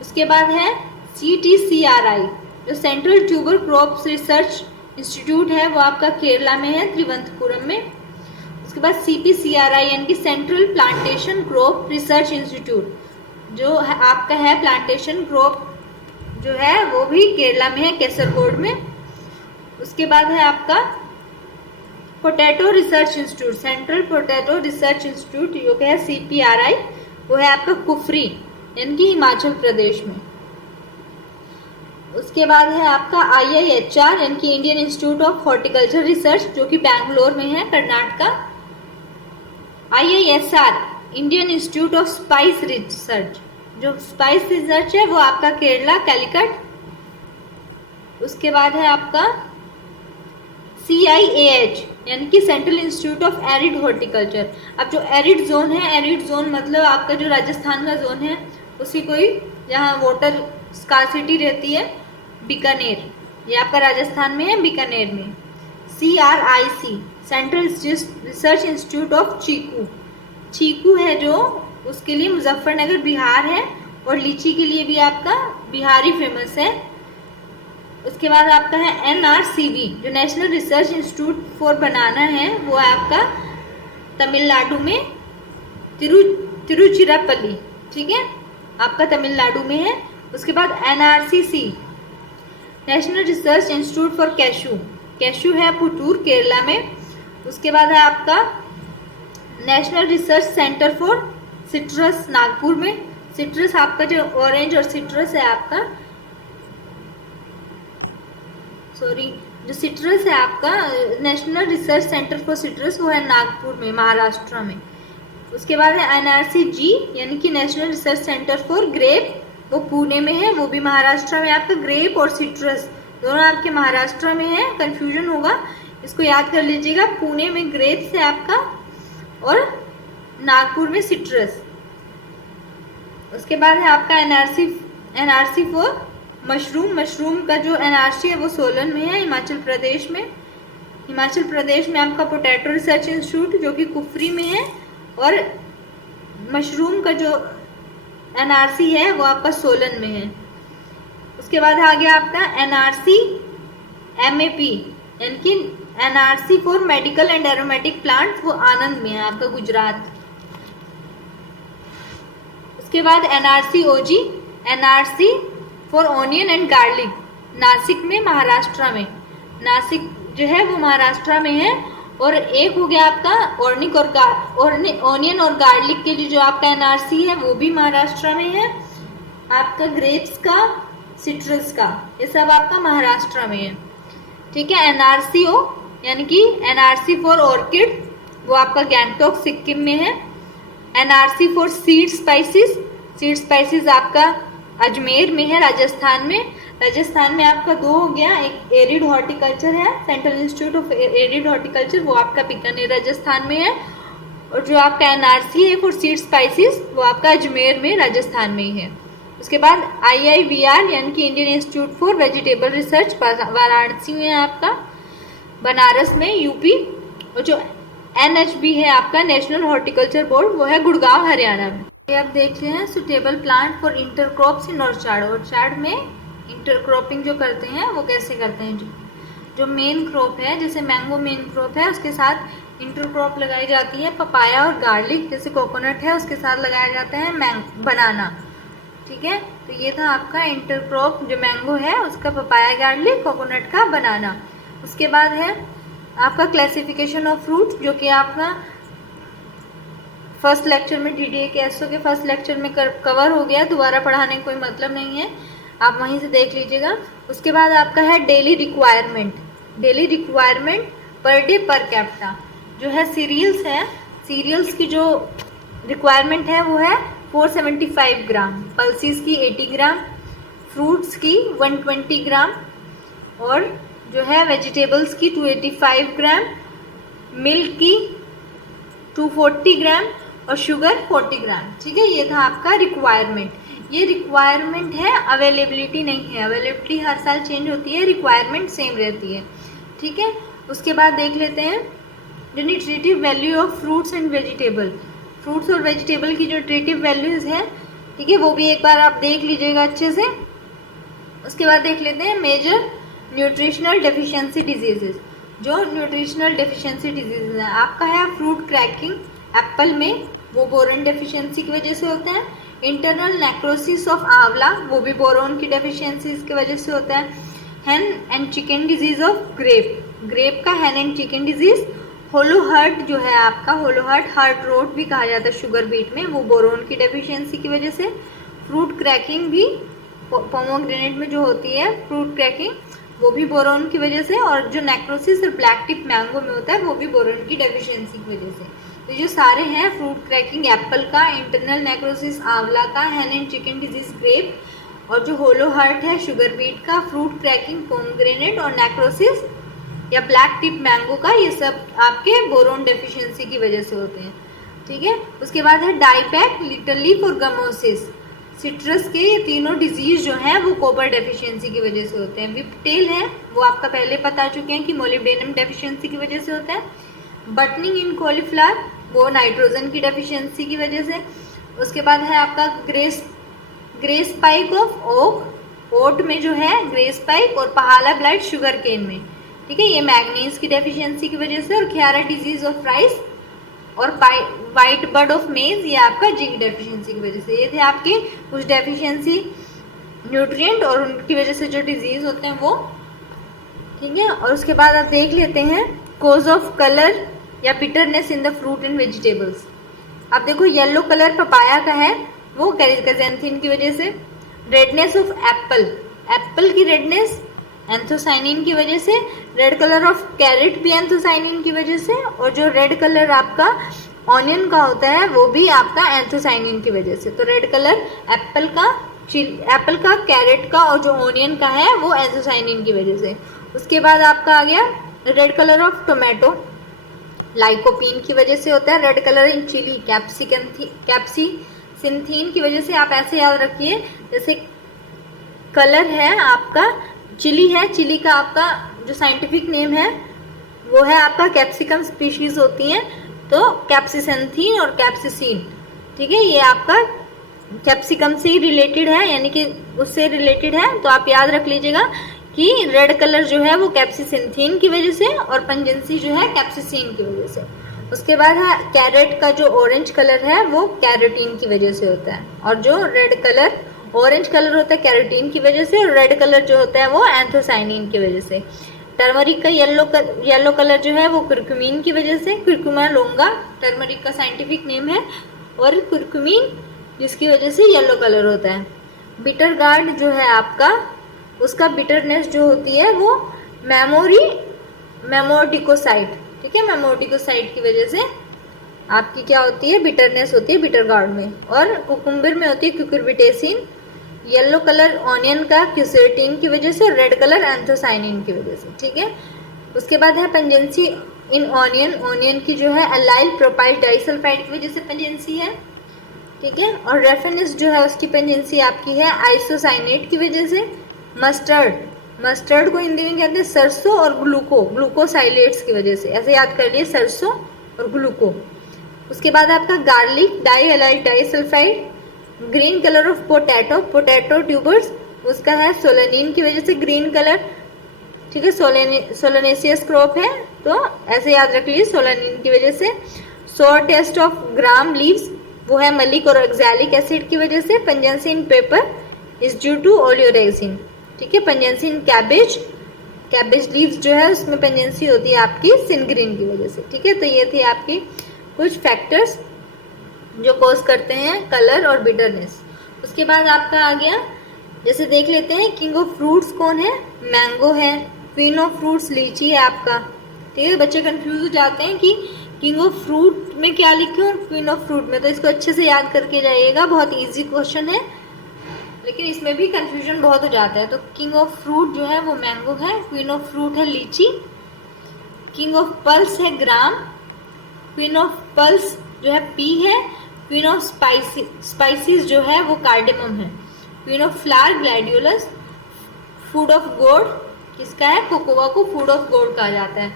उसके बाद है CTCRI जो central tuber crops research institute है, वो आपका केरला में है, त्रिवंतपुरम में। उसके बाद CPCRI यानी कि central plantation crop research institute जो है आपका है प्लांटेशन क्रॉप जो है वो भी केरला में है, केसरगोड में। उसके बाद है आपका potato research institute, central potato research institute जो कि है CPRI, वो है आपका कुफरी यानी कि हिमाचल प्रदेश में। उसके बाद है आपका IIHR यानी कि Indian institute of horticulture research जो कि बैंगलोर में है, Karnataka. IISR Indian institute of spice research, जो स्पाइस रिसर्च है वो आपका केरला कैलिकट। उसके बाद है आपका CIAH यानी कि central institute of arid horticulture. अब जो एरिड जोन है, एरिड जोन मतलब आपका जो राजस्थान का जोन है उसी कोई जहाँ वाटर स्कार्सिटी रहती है, बीकानेर, ये आपका राजस्थान में है, बीकानेर में। CRIC central research institute of chikoo, chikoo है जो उसके लिए मुजफ्फरनगर बिहार है, और लीची के लिए भी आपका बिहार ही फेमस है। उसके बाद आपका है NRCB जो नेशनल रिसर्च इंस्टीट्यूट फॉर बनाना है, वो है आपका तमिलनाडु में, तिरुचिरापल्ली, ठीक है, आपका तमिलनाडु में है। उसके बाद NRCC national research institute for cashew, cashew है पुतूर केरला में। उसके बाद है आपका national research centre for citrus Nagpur में। सिट्रस आपका जो ऑरेंज और सिट्रस है आपका, सॉरी जो सिट्रस है आपका national research centre for citrus, वो है नागपुर में, महाराष्ट्र में। उसके बाद है NRCG यानी कि national research centre for grape, वो पुणे में है, वो भी महाराष्ट्र में। आपका ग्रेप और सिट्रस दोनों आपके महाराष्ट्र में है, कंफ्यूजन होगा, इसको याद कर लीजिएगा। पुणे में ग्रेप्स है आपका और नागपुर में सिट्रस। उसके बाद है आपका NRC फॉर मशरूम, मशरूम का जो NRC है वो सोलन में है, हिमाचल प्रदेश में। हिमाचल प्रदेश में आपका पोटैटो रिसर्च इंस्टीट्यूट जो कि कुफरी में है, और मशरूम का जो एनआरसी है वो आपका सोलन में है। उसके बाद आ गया आपका एनआरसी एमएपी, यानी कि NRC for medical and aromatic plants, वो आनंद में है आपका गुजरात। उसके बाद NRC OG, NRC for onion and garlic, Nashik में, महाराष्ट्र में। नासिक जो है वो महाराष्ट्र में है। और एक हो गया आपका ऑनियन और गार्लिक के लिए जो आपका एनआरसी है वो भी महाराष्ट्र में है। आपका ग्रेप्स का, सिट्रस का, ये सब आपका महाराष्ट्र में है। ठीक है। एनआरसी ओ यानी कि एनआरसी फॉर ऑर्किड, वो आपका गैंगटॉक सिक्किम में है। NRC for seed spices, seed spices आपका अजमेर में है, राजस्थान में। राजस्थान में आपका दो हो गया, एक एरिड हॉर्टिकल्चर है, central institute of arid horticulture, वो आपका बीकानेर राजस्थान में है। और जो आपका एनआरसी है फॉर सीड स्पाइसेस वो आपका अजमेर में, राजस्थान में ही है। उसके बाद IIVR यानी कि Indian institute for vegetable research, Varanasi में है आपका, बनारस में, यूपी। और जो NHB है आपका नेशनल हॉर्टिकल्चर बोर्ड, वो है गुड़गांव, हरियाणा में। ये आप देख रहे हैं suitable plant for intercrops in orchard. Orchard में इंटरक्रॉपिंग जो करते हैं वो कैसे करते हैं, जो मेन क्रॉप है, जैसे मैंगो मेन क्रॉप है, उसके साथ इंटरक्रॉप लगाई जाती है। पपाया और गार्लिक, जैसे कोकोनट है उसके साथ लगाया जाता है बनाना। ठीक है। तो ये था आपका इंटरक्रॉप, जो मैंगो है उसका पपाया गार्लिक, कोकोनट का बनाना। उसके बाद है आपका क्लासिफिकेशन ऑफ फ्रूट, जो कि आपका फर्स्ट लेक्चर में DDA के SO के फर्स्ट लेक्चर में कवर हो गया, दोबारा पढ़ाने का कोई मतलब नहीं है, आप वहीं से देख लीजिएगा। उसके बाद आपका है daily requirement, daily requirement per day per capita, जो है सीरियल्स है, सीरियल्स की जो रिक्वायरमेंट है वो है 475 ग्राम, पल्सीज की 80 ग्राम, फ्रूट्स की 120 ग्राम, और जो है वेजिटेबल्स की 285 ग्राम, मिल्क की 240 ग्राम और शुगर 40 ग्राम। ठीक है। ये था आपका रिक्वायरमेंट। ये रिक्वायरमेंट है, अवेलेबिलिटी नहीं है। अवेलेबिलिटी हर साल चेंज होती है, रिक्वायरमेंट सेम रहती है। ठीक है। उसके बाद देख लेते हैं nutritive value of fruits and vegetable. Fruits और वेजिटेबल की जो न्यूट्रिटिव वैल्यूज है, ठीक है, वो भी एक बार आप देख लीजिएगा अच्छे से। उसके बाद देख लेते हैं मेजर न्यूट्रिशनल डेफिशिएंसी डिजीजेस। जो न्यूट्रिशनल डेफिशिएंसी डिजीजेज है आपका है फ्रूट क्रैकिंग, एप्पल में, वो बोरॉन डेफिशिएंसी की वजह से होता है। इंटरनल नेक्रोसिस ऑफ आंवला, वो भी बोरॉन की डेफिशिएंसी की वजह से होता है। Hen and chicken disease of grape, grape का hen and chicken disease. Hollow heart जो है आपका, होलो हार्ट रोट भी कहा जाता है शुगर बीट में, वो बोरॉन की डेफिशिएंसी की वजह से। फ्रूट क्रैकिंग भी पोमोग्रेनेट में जो होती है फ्रूट क्रैकिंग, वो भी बोरॉन की वजह से। और जो नेक्रोसिस और ब्लैक टिप मैंगो में होता है वो भी बोरॉन की डेफिशिएंसी की वजह से। तो जो सारे हैं फ्रूट क्रैकिंग एप्पल का, इंटरनल नेक्रोसिस आंवला का, hen and chicken disease grape, और जो होलो हार्ट है शुगर बीट का, फ्रूट क्रैकिंग पोमग्रेनेट और नेक्रोसिस या ब्लैक टिप मैंगो का, ये सब आपके बोरॉन डेफिशिएंसी की वजह से होते हैं। ठीक है। उसके बाद है डाइपैक, लिटिल लीफ और गमोसिस, सिट्रस के, ये तीनों डिजीज जो हैं वो कॉपर डेफिशिएंसी की वजह से होते हैं। विपटेल है वो आपका पहले बता चुके हैं कि मोलिब्डेनम डेफिशिएंसी की वजह से होता है। बटनिंग इन कॉलीफ्लावर, वो नाइट्रोजन की डेफिशिएंसी की वजह से। उसके बाद है आपका ग्रे स्पाइक ऑफ ओक, ओट में जो है ग्रे स्पाइक, और पहाला ब्लाइट शुगर केन में। ठीक है। ये मैग्नीज की डेफिशिएंसी की वजह से। और खियारा डिजीज ऑफ राइस और वाइट बर्ड ऑफ मेज, ये आपका जिंक डेफिशिएंसी की वजह से। ये थे आपके कुछ डेफिशिएंसी न्यूट्रिएंट और उनकी वजह से जो डिजीज होते हैं वो। ठीक है। और उसके बाद आप देख लेते हैं कोज ऑफ कलर या bitterness in the fruit and vegetables. आप देखो येलो कलर पपाया का है, वो कैरेक्टरजेंथिन की वजह से। रेडनेस ऑफ एप्पल, एप्पल की रेडनेस एंथोसाइनिन की वजह से। रेड कलर ऑफ कैरेट भी एंथोसाइनिन की वजह से। और जो रेड कलर आपका ऑनियन का होता है वो भी आपका एंथोसाइनिन की वजह से। तो रेड कलर एप्पल का, कैरेट का और जो ऑनियन का है वो एंथोसाइनिन की वजह से। उसके बाद आपका आ गया red colour of tomato, lycopene की वजह से होता है। रेड कलर इन चिली, कैप्सिसिंथीन की वजह से। आप ऐसे याद रखिए, जैसे कलर है आपका चिली है, चिली का आपका जो साइंटिफिक नेम है वो है आपका कैप्सिकम स्पीशीज होती हैं, तो कैप्सिसेंथीन और कैप्सिसिन, ठीक है, ये आपका कैप्सिकम से ही रिलेटेड है, यानी कि उससे रिलेटेड है। तो आप याद रख लीजिएगा कि रेड कलर जो है वो कैप्सिसिंथीन की वजह से और पंजेंसी जो है कैप्सिसिन की वजह से। उसके बाद है कैरेट का जो ऑरेंज कलर है वो कैरोटीन की वजह से होता है, और जो रेड कलर ऑरेंज कलर होता है कैरोटीन की वजह से, और रेड कलर जो होता है वो एंथोसाइनिन की वजह से। टर्मरिक का येलो कलर जो है वो कुरकुमीन की वजह से, कुरकुमा लोंगा टर्मरिक का साइंटिफिक नेम है, और कुरकुमीन जिसकी वजह से येलो कलर होता है। बिटर गार्ड जो है आपका, उसका बिटरनेस जो होती है वो मेमोटिकोसाइट, ठीक है, मेमोटिकोसाइट की वजह से आपकी क्या होती है, बिटरनेस होती है बिटर गार्ड में। और कुकुम्बर में होती है क्यूकुरबिटेसिन, येलो कलर ऑनियन का क्यूसेटिन की वजह से, और रेड कलर एंथोसाइनिन की वजह से, ठीक है। उसके बाद है पंजेंसी इन ऑनियन, ऑनियन की जो है एलाइल प्रोपाइल डाइसल्फाइड की वजह से पंजेंसी है, ठीक है। और रेफिनिस जो है उसकी पेंडेंसी आपकी है आइसोसाइनेट की वजह से। मस्टर्ड को हिंदी में कहते हैं सरसों, और ग्लूकोसाइलेट्स की वजह से, ऐसे याद कर लिए, सरसों और ग्लूको। उसके बाद आपका garlic diallyl disulphide. Green colour of potato tubers, उसका है सोलेनिन की वजह से ग्रीन कलर, ठीक है, सोलेनेसियस क्रॉप है, तो ऐसे याद रख लीजिए सोलेनिन की वजह से। सोर टेस्ट ऑफ ग्राम लीव्स, वो है मलिक और ऑक्सैलिक एसिड की वजह से। Pungency in pepper is due to oleoresin, ठीक है। पंजेंसी इन कैबेज लीव्स जो है उसमें पंजेंसी होती है आपकी सिनग्रीन की वजह से, ठीक है। तो ये थी आपकी कुछ फैक्टर्स जो कॉज करते हैं कलर और बिटरनेस। उसके बाद आपका आ गया, जैसे देख लेते हैं किंग ऑफ फ्रूट्स कौन है, मैंगो है। क्वीन ऑफ फ्रूट्स लीची है आपका, ठीक है। बच्चे कंफ्यूज हो जाते हैं कि किंग ऑफ फ्रूट में क्या लिखे और क्वीन ऑफ फ्रूट में, तो इसको अच्छे से याद करके जाइएगा, बहुत इजी क्वेश्चन है, लेकिन इसमें भी कंफ्यूजन बहुत हो जाता है। तो किंग ऑफ फ्रूट जो है वो मैंगो है, क्वीन ऑफ फ्रूट है लीची, किंग ऑफ पल्स है ग्राम, क्वीन ऑफ पल्स जो है पी है, क्वीन ऑफ स्पाइसेस जो है वो कार्डेमम है, queen of flower gladiolus. Food of गोड किसका है, कोकोआ को फूड ऑफ गोड कहा जाता है।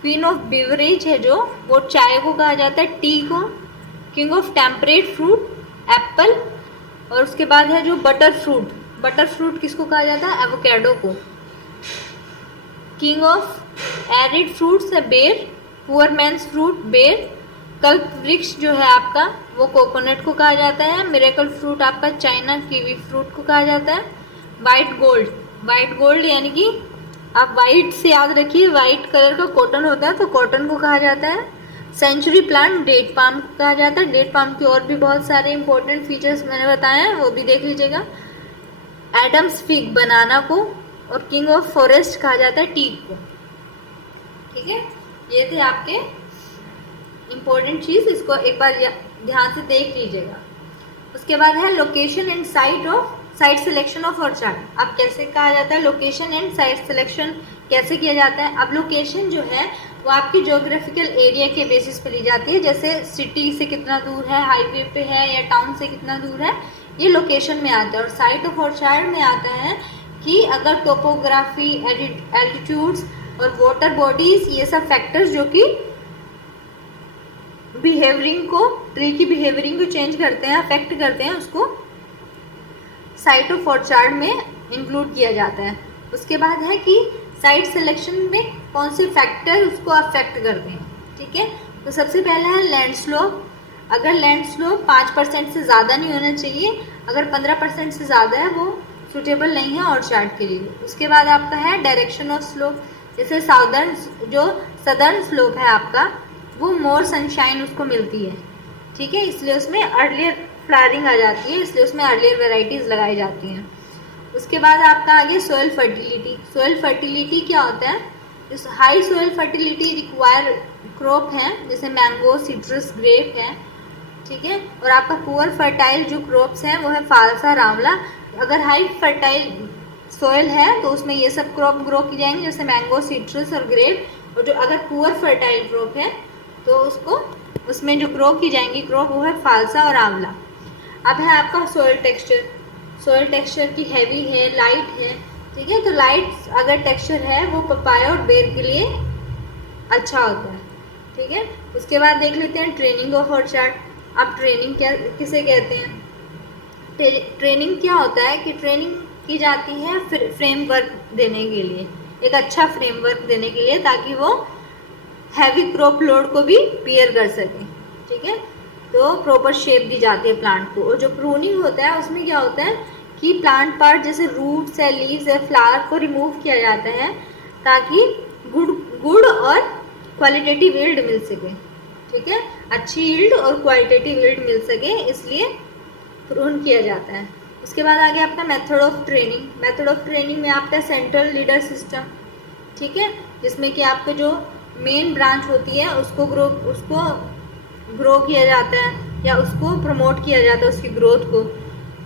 क्वीन ऑफ बिवरेज है जो, वो चाय को कहा जाता है, टी को। King of temperate fruit Apple, और उसके बाद है जो बटर फ्रूट किसको कहा जाता है, एवोकेडो को। किंग ऑफ एरिड फ्रूट्स है बेर, पुअर मैन्स फ्रूट बेर। कल्प वृक्ष जो है आपका वो कोकोनट को कहा जाता है। मिरेकल फ्रूट आपका चाइना कीवी फ्रूट को कहा जाता है। वाइट गोल्ड यानी कि आप वाइट से याद रखिए, वाइट कलर का कॉटन होता है तो कॉटन को कहा जाता है। सेंचुरी प्लांट डेट पाम को कहा जाता है। डेट पाम के और भी बहुत सारे इंपॉर्टेंट फीचर्स मैंने बताए हैं, वो भी देख लीजिएगा। एडम्स फिग बनाना को, और किंग ऑफ फॉरेस्ट कहा जाता है टीक को, ठीक है। ये थे आपके इंपॉर्टेंट चीज, इसको एक बार ध्यान से देख लीजिएगा। उसके बाद है location and site selection of orchard. अब कैसे कहा जाता है लोकेशन एंड साइट सिलेक्शन कैसे किया जाता है। अब लोकेशन जो है वो आपकी ज्योग्राफिकल एरिया के बेसिस पे ली जाती है, जैसे सिटी से कितना दूर है, हाईवे पे है, या टाउन से कितना दूर है, ये लोकेशन में आता है। और साइट ऑफ ऑर्चार्ड में आता है कि अगर टोपोग्राफी, एल्टीट्यूड्स और वाटर बॉडीज, ये सब फैक्टर्स जो कि बिहेवियरिंग को, ट्री की बिहेवियरिंग को चेंज करते हैं, अफेक्ट करते हैं, उसको साइट ऑफ ऑर्चार्ड में इंक्लूड किया जाता है। उसके बाद है कि साइट सिलेक्शन में कौन से फैक्टर उसको अफेक्ट करते हैं, ठीक है। तो सबसे पहला है लैंड स्लोप। अगर लैंड स्लोप 5% से ज़्यादा नहीं होना चाहिए, अगर 15% से ज़्यादा है वो सुटेबल नहीं है ऑर्चार्ड के लिए। उसके बाद आपका है डायरेक्शन ऑफ स्लोप, जैसे सदर्न स्लोप है आपका, वो मोर सनशाइन उसको मिलती है, ठीक है, इसलिए उसमें अर्लियर फ्लावरिंग आ जाती है, इसलिए उसमें अर्लियर वेराइटीज़ लगाई जाती हैं। उसके बाद आपका आगे सोयल फर्टिलिटी। सोयल फर्टिलिटी क्या होता है, इस high soil fertility require crop है, जैसे मैंगो, सिट्रस, ग्रेप है, ठीक है। और आपका पुअर फर्टाइल जो क्रॉप्स हैं वो है फालसा, रामला। अगर हाई फर्टाइल सोयल है तो उसमें ये सब क्रॉप ग्रो की जाएंगे, जैसे मैंगो, सिट्रस और ग्रेप। और जो अगर पुअर फर्टाइल क्रॉप है तो उसमें जो ग्रो की जाएंगी क्रॉप वो है फालसा और आंवला। अब है आपका सोयल टेक्सचर। सोयल टेक्सचर की हैवी है, लाइट है, ठीक है। तो लाइट अगर टेक्सचर है वो पपाया और बेर के लिए अच्छा होता है। ठीक है, उसके बाद देख लेते हैं ट्रेनिंग ऑफ ऑर्चार्ड। अब ट्रेनिंग क्या किसे कहते हैं? ट्रेनिंग क्या होता है कि ट्रेनिंग की जाती है फ्रेमवर्क देने के लिए, एक अच्छा फ्रेमवर्क देने के लिए, ताकि वो हैवी क्रॉप लोड को भी बियर कर सके। ठीक है, तो प्रॉपर शेप दी जाती है प्लांट को। और जो प्रूनिंग होता है उसमें क्या होता है कि प्लांट पार्ट जैसे रूट्स है, लीव्स है, फ्लावर को रिमूव किया जाता है ताकि गुड और क्वालिटेटिव यील्ड मिल सके। ठीक है, अच्छी यील्ड और क्वालिटेटिव यील्ड मिल सके, इसलिए प्रून किया जाता है। उसके बाद आ गया आपका method of training. Method of training में आपका सेंट्रल लीडर सिस्टम, ठीक है, जिसमें कि आपके जो मेन ब्रांच होती है उसको ग्रो किया जाता है या उसको प्रमोट किया जाता है, उसकी ग्रोथ को।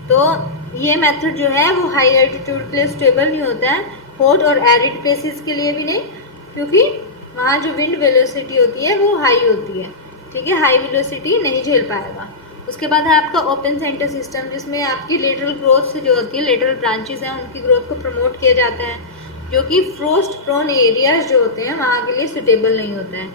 तो ये मेथड जो है वो हाई एल्टीट्यूड के लिए स्टेबल नहीं होता है, हॉट और एरिड प्लेसेस के लिए भी नहीं, क्योंकि वहाँ जो विंड वेलोसिटी होती है वो हाई होती है। ठीक है, हाई वेलोसिटी नहीं झेल पाएगा। उसके बाद है आपका ओपन सेंटर सिस्टम, जिसमें आपकी लेटरल ग्रोथ जो होती है, लेटरल ब्रांचेस हैं, उनकी ग्रोथ को प्रमोट किया जाता है, जो कि फ्रोस्ट प्रोन एरियाज जो होते हैं वहाँ के लिए सुटेबल नहीं होता है।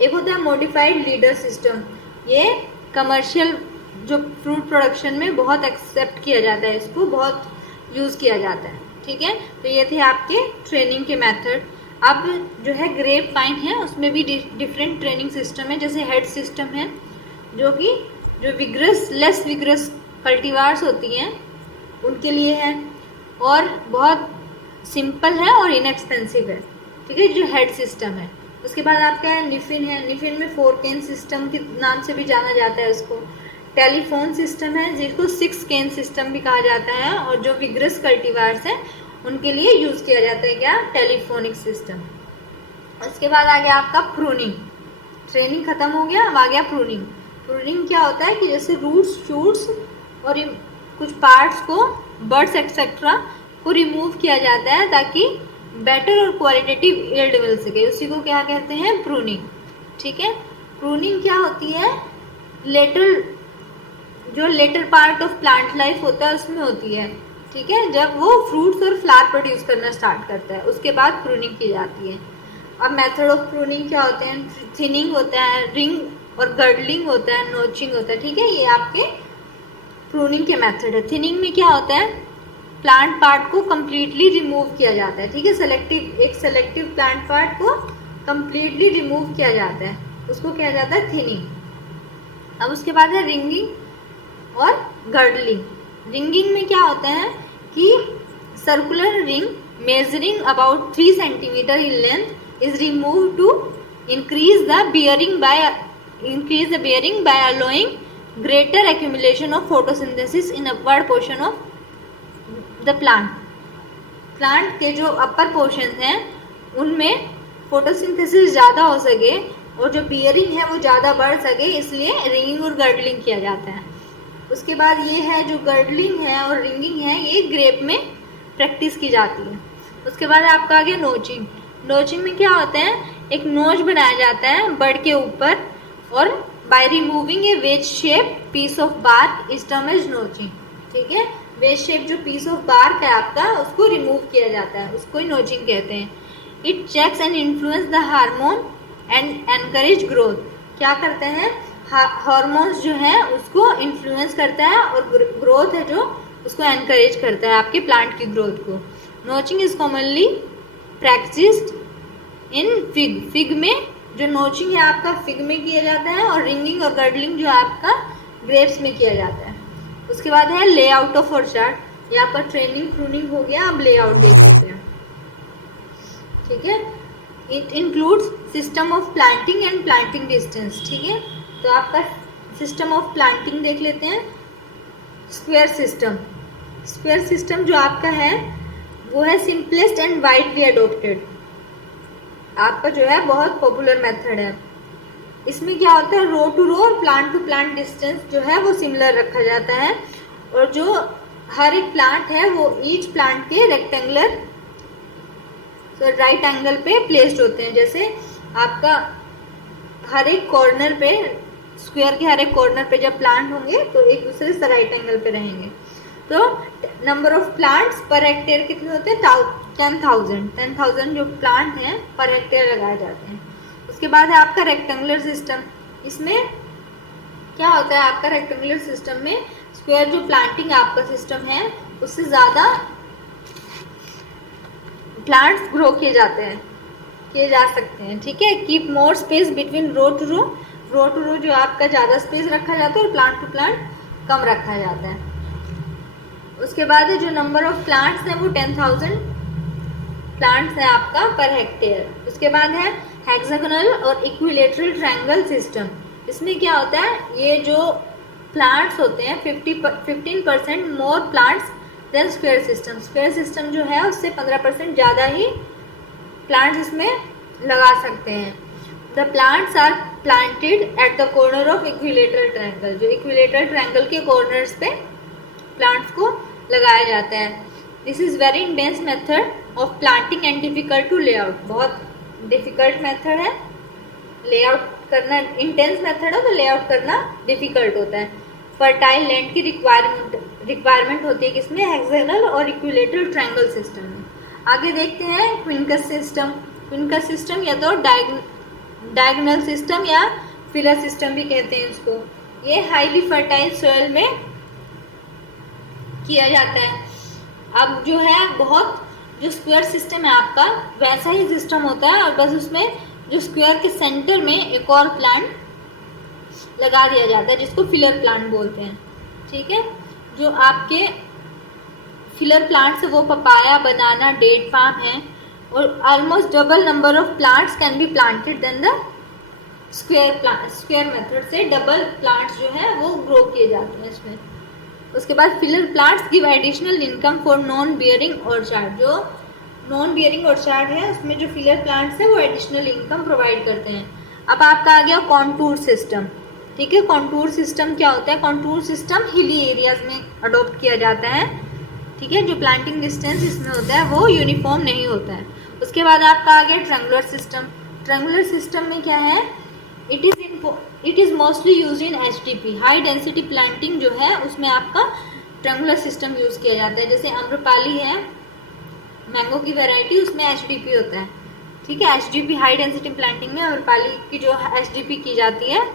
एक होता है मॉडिफाइड लीडर सिस्टम, ये कमर्शियल जो फ्रूट प्रोडक्शन में बहुत एक्सेप्ट किया जाता है, इसको बहुत यूज़ किया जाता है। ठीक है, तो ये थे आपके ट्रेनिंग के मेथड। अब जो है ग्रेप वाइन है, उसमें भी डिफरेंट ट्रेनिंग सिस्टम है। जैसे हेड सिस्टम है, जो कि जो लेस विग्रस कल्टीवार्स होती हैं उनके लिए है, और बहुत सिंपल है और इनएक्सपेंसिव है। ठीक है, जो हेड सिस्टम है। उसके बाद आपका है निफिन है। निफिन में 4 केन सिस्टम के नाम से भी जाना जाता है उसको। टेलीफोन सिस्टम है, जिसको 6 केन सिस्टम भी कहा जाता है, और जो विग्रस कल्टीवार्स हैं उनके लिए यूज़ किया जाता है क्या, टेलीफोनिक सिस्टम। उसके बाद आ गया आपका प्रूनिंग। ट्रेनिंग खत्म हो गया, अब आ गया प्रूनिंग। प्रूनिंग क्या होता है कि जैसे रूट्स, शूट्स और कुछ पार्ट्स को, बर्ड्स एक्सेट्रा को रिमूव किया जाता है ताकि बेटर और क्वालिटेटिव यील्ड मिल सके, उसी को क्या कहते हैं, प्रूनिंग। ठीक है, प्रूनिंग क्या होती है, latter part of plant life होता है उसमें होती है। ठीक है, जब वो फ्रूट्स और फ्लावर प्रोड्यूस करना स्टार्ट करता है, उसके बाद प्रूनिंग की जाती है। अब मेथड ऑफ प्रूनिंग क्या होते हैं, थिनिंग होता है, रिंग और गर्डलिंग होता है, नोचिंग होता है। ठीक है, ये आपके प्रूनिंग के मेथड है। थिनिंग में क्या होता है, प्लांट पार्ट को कम्प्लीटली रिमूव किया जाता है। ठीक है, एक सेलेक्टिव प्लांट पार्ट को कम्प्लीटली रिमूव किया जाता है, उसको किया जाता है थिनिंग। अब उसके बाद है रिंगिंग और गर्डलिंग। रिंगिंग में क्या होता है कि circular ring measuring about 3 centimetre in length is remove to increase the bearing by allowing greater accumulation of photosynthesis in upward portion of the plant. Plant के जो अपर पोर्शन हैं उनमें फोटोसिंथेसिस ज़्यादा हो सके और जो बियरिंग है वो ज़्यादा बढ़ सके, इसलिए रिंगिंग और गर्डलिंग किया जाता है। उसके बाद ये है जो गर्डलिंग है और रिंगिंग है, ये ग्रेप में प्रैक्टिस की जाती है। उसके बाद आपका आ गया नोचिंग। नोचिंग में क्या होता है, एक नोच बनाया जाता है बर्ड के ऊपर, और by removing a wedge shape piece of bark is term as notching. ठीक है, वेज शेप जो पीस ऑफ बार्क है आपका, उसको रिमूव किया जाता है, उसको ही नोचिंग कहते हैं। It checks and influence the hormone and encourage growth. क्या करते हैं, हार्मोन्स जो है उसको इन्फ्लुएंस करता है, और ग्रोथ है जो उसको एनकरेज करता है, आपके प्लांट की ग्रोथ को। Notching is commonly practised in fig में जो नोचिंग है आपका फिग में किया जाता है, और रिंगिंग और गर्डलिंग जो आपका ग्रेप्स में किया जाता है। उसके बाद है लेआउट ऑफ ऑर्चार्ड। ये आपका ट्रेनिंग प्रूनिंग हो गया, अब लेआउट देख लेते हैं। ठीक है, it includes system of planting and planting distance. ठीक है, तो आपका सिस्टम ऑफ प्लांटिंग देख लेते हैं। Square system. स्क्वायर सिस्टम जो आपका है वो है सिंपलेस्ट एंड वाइडली अडोप्टेड, आपका जो है बहुत पॉपुलर मेथड है। इसमें क्या होता है, रो टू रो और प्लांट टू प्लांट डिस्टेंस जो है वो सिमिलर रखा जाता है, और जो हर एक प्लांट है वो ईच प्लांट के रेक्टेंगुलर राइट एंगल पे प्लेस्ड होते हैं। जैसे आपका हर एक कॉर्नर पे, स्क्वायर के हर एक कॉर्नर पे जब प्लांट होंगे तो एक दूसरे से राइट एंगल पे रहेंगे। तो number of plants per hectare कितने होते हैं, 10,000 जो प्लांट हैं पर हेक्टेयर लगाए जाते हैं। उसके बाद है आपका रेक्टेंगुलर सिस्टम। इसमें क्या होता है आपका रेक्टेंगुलर सिस्टम में, स्क्वायर जो प्लांटिंग आपका सिस्टम है उससे ज़्यादा प्लांट्स ग्रो किए जा सकते हैं, ठीक है। Keep more space between row to row, row to row जो आपका ज़्यादा स्पेस रखा जाता है और प्लांट टू प्लांट कम रखा जाता है। उसके बाद जो नंबर ऑफ प्लांट्स हैं वो 10,000 प्लांट्स है आपका पर हेक्टेयर। उसके बाद है हेक्सागोनल और इक्विलेटरल ट्रायंगल सिस्टम। इसमें क्या होता है, ये जो प्लांट्स होते हैं 15% more plants than square system. Square system जो है उससे 15% ज़्यादा ही प्लांट्स इसमें लगा सकते हैं। The plants are planted at the corner of equilateral triangle, जो इक्विलेटरल ट्रायंगल के कॉर्नर्स पे प्लांट्स को लगाया जाता है। This is very intense method of planting and difficult to layout. बहुत डिफिकल्ट मेथड है, लेआउट करना इंटेंस मेथड है तो लेआउट करना डिफिकल्ट होता है। फर्टाइल लैंड की रिक्वायरमेंट होती है किसमें, हेक्सागोनल और इक्विलेटरल ट्रायंगल सिस्टम में। आगे देखते हैं क्विंकस सिस्टम। क्विंकस सिस्टम या तो डायगोनल सिस्टम या फिलर सिस्टम भी कहते हैं इसको। ये हाईली फर्टाइल सॉइल में किया जाता है। अब जो है बहुत जो स्क्वायर सिस्टम है आपका वैसा ही सिस्टम होता है, और बस उसमें जो स्क्वायर के सेंटर में एक और प्लांट लगा दिया जाता है जिसको फिलर प्लांट बोलते हैं, ठीक है। जो आपके फिलर प्लांट्स है वो पपाया, बनाना, डेट पाम है, और almost double number of plants can be planted then the square method से डबल प्लांट्स जो है वो ग्रो किए जाते हैं इसमें। उसके बाद filler plants give additional income for non bearing orchard. जो नॉन बियरिंग ऑर्चार्ड है उसमें जो फिलर प्लांट्स है वो एडिशनल इनकम प्रोवाइड करते हैं। अब आपका आ गया कॉन्टूर सिस्टम, ठीक है। कॉन्टूर सिस्टम क्या होता है, कॉन्टूर सिस्टम हिली एरियाज में अडॉप्ट किया जाता है, ठीक है। जो प्लांटिंग डिस्टेंस इसमें होता है वो यूनिफॉर्म नहीं होता है। उसके बाद आपका आ गया ट्रायंगुलर सिस्टम। ट्रायंगुलर सिस्टम में क्या है, it is mostly use in HDP, high density planting जो है उसमें आपका ट्रायंगुलर सिस्टम यूज़ किया जाता है। जैसे आम्रपाली है मैंगो की वैरायटी, उसमें HDP होता है, ठीक है। HDP हाई डेंसिटी प्लांटिंग में आम्रपाली की जो HDP की जाती है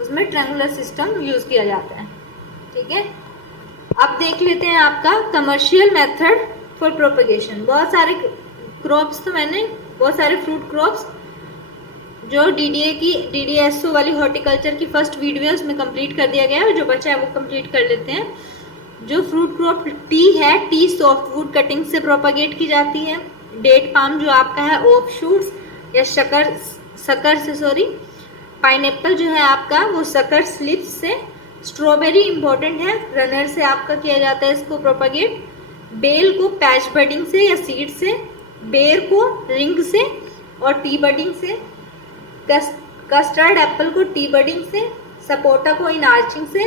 उसमें ट्रायंगुलर सिस्टम यूज़ किया जाता है, ठीक है। अब देख लेते हैं आपका कमर्शियल मेथड फॉर प्रोपगेशन। बहुत सारे क्रॉप्स तो मैंने बहुत सारे फ्रूट क्रॉप्स जो DDSO वाली हॉर्टिकल्चर की फर्स्ट वीडियो है उसमें कंप्लीट कर दिया गया है, और जो बचा है वो कंप्लीट कर लेते हैं। जो फ्रूट क्रॉप टी है, टी सॉफ्टवुड कटिंग से प्रोपगेट की जाती है। डेट पाम जो आपका है ऑफ शूट्स या शक्कर से पाइनएप्पल जो है आपका वो शक्कर स्लिप्स से। स्ट्रॉबेरी इंपॉर्टेंट है, रनर से आपका किया जाता है इसको प्रोपगेट। बेल को पैच बडिंग से या सीड से, बेर को रिंग से और टी बडिंग से, कस्टर्ड एप्पल को टी बडिंग से, सपोटा को इन आर्चिंग से,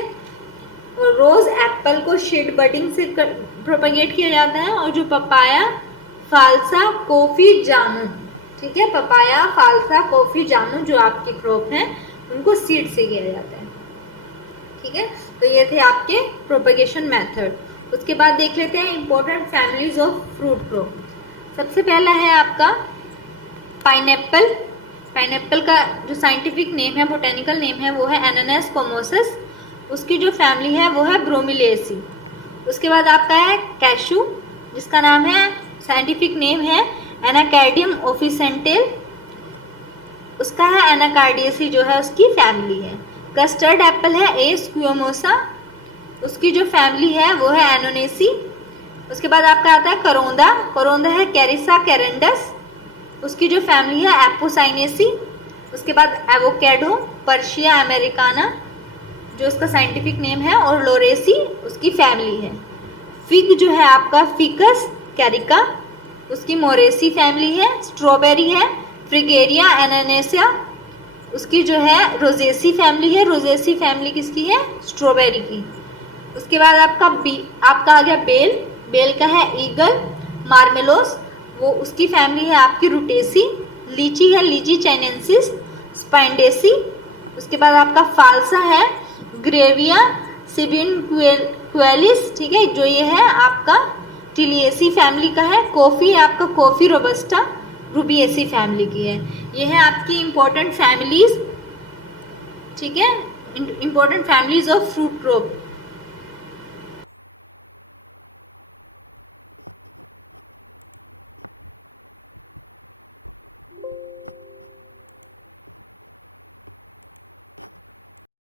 और रोज एप्पल को शेड बडिंग से प्रोपगेट किया जाता है। और जो पपाया, फालसा, कॉफी, जामुन, ठीक है, पपाया, फालसा, कॉफी, जामुन जो आपकी क्रॉप है उनको सीड से किया जाता है, ठीक है। तो ये थे आपके प्रोपगेशन मेथड। उसके बाद देख लेते हैं important families of fruit crop. सबसे पहला है आपका पाइनएप्पल। पाइनएप्पल का जो साइंटिफिक नेम है, बोटेनिकल नेम है वो है एनानास कोमोसस। उसकी जो फैमिली है वो है ब्रोमिलेसी। उसके बाद आपका है कैशू, जिसका नाम है साइंटिफिक नेम है एनाकार्डियम ऑफिसेंटेल। उसका है एनाकार्डियसी जो है उसकी फैमिली है। कस्टर्ड एप्पल है ए स्क्वियोमोसा, उसकी जो फैमिली है वो है एनोनेसी। उसके बाद आपका आता है करोंदा। करोंदा है कैरिसा कैरेंडस, उसकी जो फैमिली है एपोसाइनेसी। उसके बाद एवोकेडो, पर्शिया अमेरिकाना जो उसका साइंटिफिक नेम है, और लोरेसी उसकी फैमिली है। फिग जो है आपका फिकस कैरिका, उसकी मोरेसी फैमिली है। स्ट्रॉबेरी है फ्रिगेरिया एनानेसिया, उसकी जो है रोजेसी फैमिली है। रोजेसी फैमिली किसकी है, स्ट्रॉबेरी की। उसके बाद आपका आ गया बेल। बेल का है ईगल मार्मेलोस, वो उसकी फैमिली है आपकी रुटेसी। लीची है लीची चाइनेंसिस स्पाइंडेसी। उसके बाद आपका फालसा है ग्रेविया सिबिन क्वेलिस, ठीक है, जो ये है आपका टिलिएसी फैमिली का है। कॉफ़ी है आपका कॉफ़ी रोबस्टा, रूबिएसी फैमिली की है। ये है आपकी इम्पोर्टेंट फैमिलीज, ठीक है, important families of fruit crop.